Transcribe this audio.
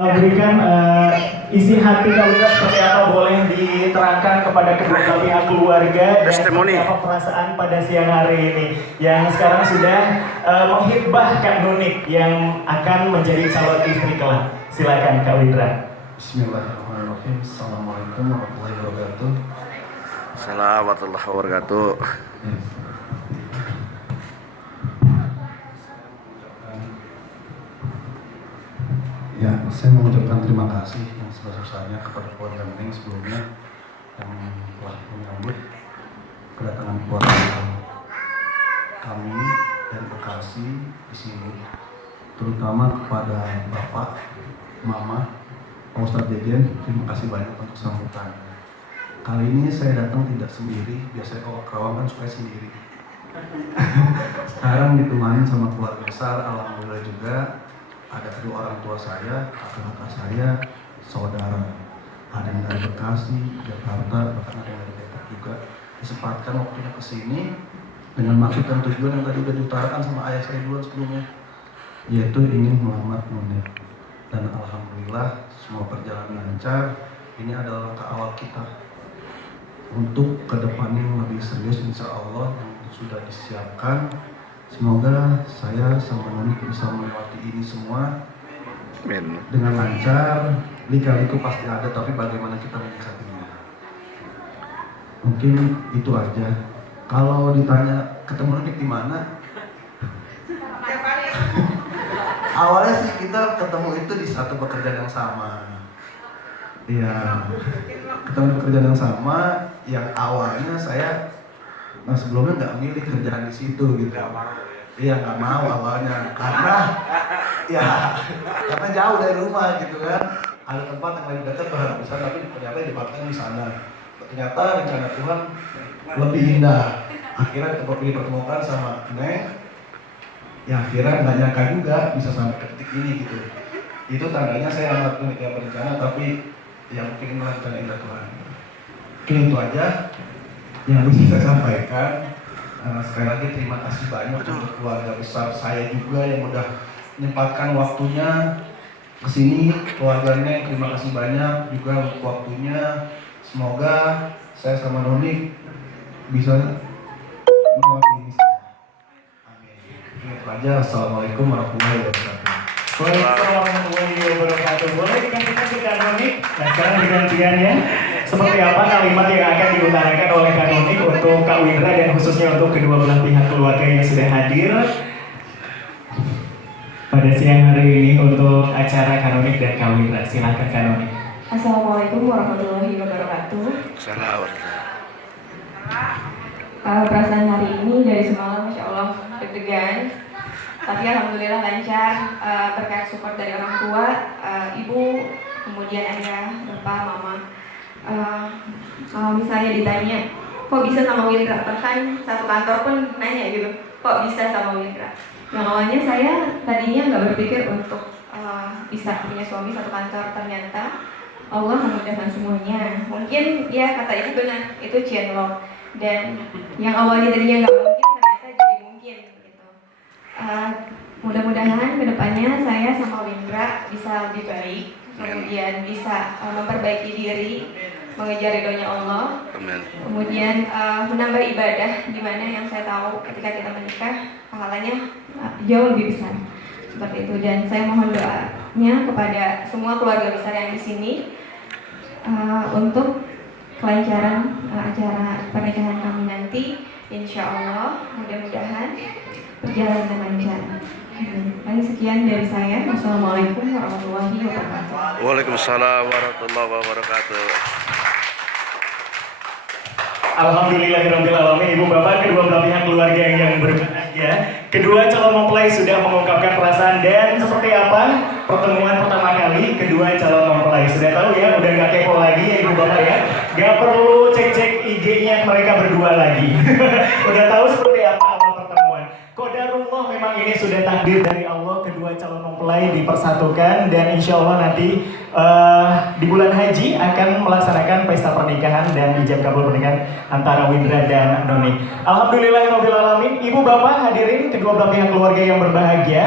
Berikan isi hati kalian seperti apa, boleh diterangkan kepada kedua belah pihak keluarga dan seperti apa perasaan pada siang hari ini yang sekarang sudah menghibah Kak Nunik yang akan menjadi calon istri kelak. Silakan Kak Windra. Bismillahirrahmanirrahim. Assalamualaikum warahmatullahi wabarakatuh. Assalamualaikum warahmatullahi wabarakatuh. Ya, saya mengucapkan terima kasih yang sebesar-besarnya kepada keluarga Neng sebelumnya yang telah menyambut kedatangan keluarga kami dari Bekasi di sini, terutama kepada Bapak, Mama, Pak Ustadz Jejen. Terima kasih banyak untuk sambutannya. Kali ini saya datang tidak sendiri, biasanya kalau Kerawang kan suka sendiri. Sekarang ditemani sama keluarga besar, alhamdulillah juga. Ada kedua orang tua saya, kakak-kakak saya, saudara. Ada yang dari Bekasi, Jakarta, bahkan ada yang dari Depok juga. Disempatkan waktunya ke sini dengan maksud dan tujuan yang tadi sudah diutarakan sama ayah saya dulu sebelumnya, yaitu ingin melamar Nunik. Dan alhamdulillah semua berjalan lancar. Ini adalah langkah awal kita untuk kedepannya yang lebih serius, insya Allah yang sudah disiapkan. Semoga saya sama Nunik bisa melewati ini semua dengan lancar. Lika-liku pasti ada, tapi bagaimana kita menyikapinya. Mungkin itu aja. Kalau ditanya ketemu Nunik di mana? Awalnya sih kita ketemu itu di satu pekerjaan yang sama. Iya, ketemu di pekerjaan yang sama. Yang awalnya saya sebelumnya nggak milih kerjaan di situ gitu. Iya, nggak mau awalnya karena karena jauh dari rumah gitu kan. Ada tempat yang lebih dekat berharap besar, tapi ternyata dipakainya di sana. Ternyata rencana Tuhan lebih indah. Akhirnya dipertemukan sama Neng. Ya akhirnya nggak nyangka juga bisa sampai ke titik ini gitu. Itu tandanya saya amat unik yang berencana, tapi yang penting rencana indah Tuhan. Mungkin itu aja yang bisa saya sampaikan. Sekali lagi terima kasih banyak untuk keluarga besar saya juga yang udah menyempatkan waktunya ke sini. Keluarga Neng, terima kasih banyak juga untuk waktunya. Semoga saya sama Nunik bisa mewakili. Amin. Itu aja. Assalamualaikum warahmatullahi wabarakatuh. Waalaikumsalam warahmatullahi wabarakatuh. Boleh dikasih Kak Nunik? Nah sekarang bergantiannya, seperti apa kalimat yang akan diutarakan oleh Kak Nunik untuk Kak Windra dan khususnya untuk kedua belah pihak keluarga yang sudah hadir pada siang hari ini untuk acara Kak Nunik dan Kak Windra. Silakan Kak Nunik. Assalamualaikum warahmatullahi wabarakatuh. Perasaan hari ini dari semalam, Masya Allah, deg-degan. Tapi alhamdulillah lancar, berkat support dari orang tua, ibu, kemudian ayah, bapak, mama. Kalau misalnya ditanya, kok bisa sama Windra? Bahkan satu kantor pun nanya gitu, kok bisa sama Windra? Yang awalnya saya tadinya nggak berpikir untuk bisa punya suami satu kantor, ternyata Allah memudahkan semuanya. Mungkin ya kata ibu benar, itu cendol. Dan yang awalnya tadinya nggak mungkin, ternyata jadi mungkin gitu. Mudah-mudahan kedepannya saya sama Windra bisa lebih baik, kemudian bisa memperbaiki diri, mengejar ridhonya Allah, kemudian menambah ibadah, di mana yang saya tahu ketika kita menikah pahalanya jauh lebih besar seperti itu. Dan saya mohon doanya kepada semua keluarga besar yang di sini untuk kelancaran acara pernikahan kami nanti, insya Allah mudah-mudahan berjalan dengan lancar. Paling sekian dari saya. Wassalamualaikum warahmatullahi wabarakatuh. Waalaikumsalam warahmatullahi wabarakatuh. Alhamdulillahirrahmanirrahim. Ibu bapak kedua belah pihak keluarga yang berbahagia, kedua calon mempelai sudah mengungkapkan perasaan. Dan seperti apa pertemuan pertama kali kedua calon mempelai? Sudah tahu ya, udah gak kepo lagi ya ibu bapak ya, gak perlu cek-cek IG-nya mereka berdua lagi. Udah tahu seperti apa awal pertemuan. Qadarullah, memang ini sudah takdir dari Allah, kedua calon mempelai dipersatukan. Dan insya Allah nanti di bulan haji akan melaksanakan pesta pernikahan dan ijab kabul pernikahan antara Windra dan Nunik. Alhamdulillahirrahmanirrahim. Ibu bapak hadirin kedua belah pihak keluarga yang berbahagia.